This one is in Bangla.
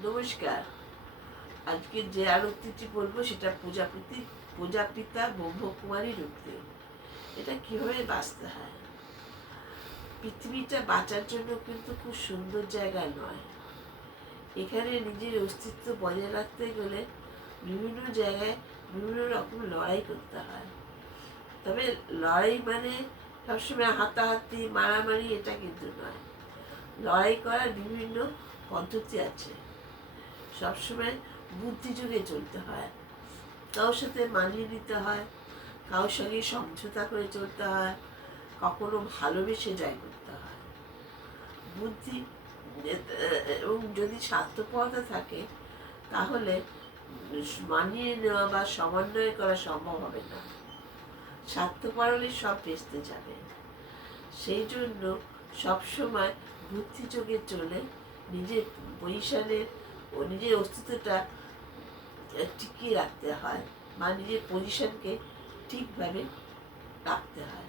নমস্কার। আজকে যে আলোকচিত্রটি বলবো সেটা প্রজাপিতা ব্রহ্মকুমারীর উক্তি। এটা কিভাবে বাঁচতে হয়। পৃথিবীটা বাঁচার জন্য কিন্তু খুব সুন্দর জায়গা নয়। এখানে নিজের অস্তিত্ব বজায় রাখতে গেলে বিভিন্ন জায়গায় বিভিন্ন রকম লড়াই করতে হয়। তবে লড়াই মানে সবসময় হাতাহাতি মারামারি এটা কিন্তু নয়। লড়াই করার বিভিন্ন পদ্ধতি আছে। সবসময় বুদ্ধিযোগে চলতে হয়, কারোর সাথে মানিয়ে নিতে হয়, কারোর সঙ্গে সমঝোতা করে চলতে হয়, কখনো ভালোবেসে জয় করতে হয়। বুদ্ধি এবং যদি স্বার্থপরতা থাকে তাহলে মানিয়ে নেওয়া বা সমন্বয় করা সম্ভব হবে না। স্বার্থপর হলে সব বেচতে যাবে। সেই জন্য সবসময় বুদ্ধিযোগে চলে নিজের পজিশনের ও নিজের অস্তিত্বটা টিকিয়ে রাখতে হয় বা নিজের পজিশনকে ঠিকভাবে রাখতে হয়।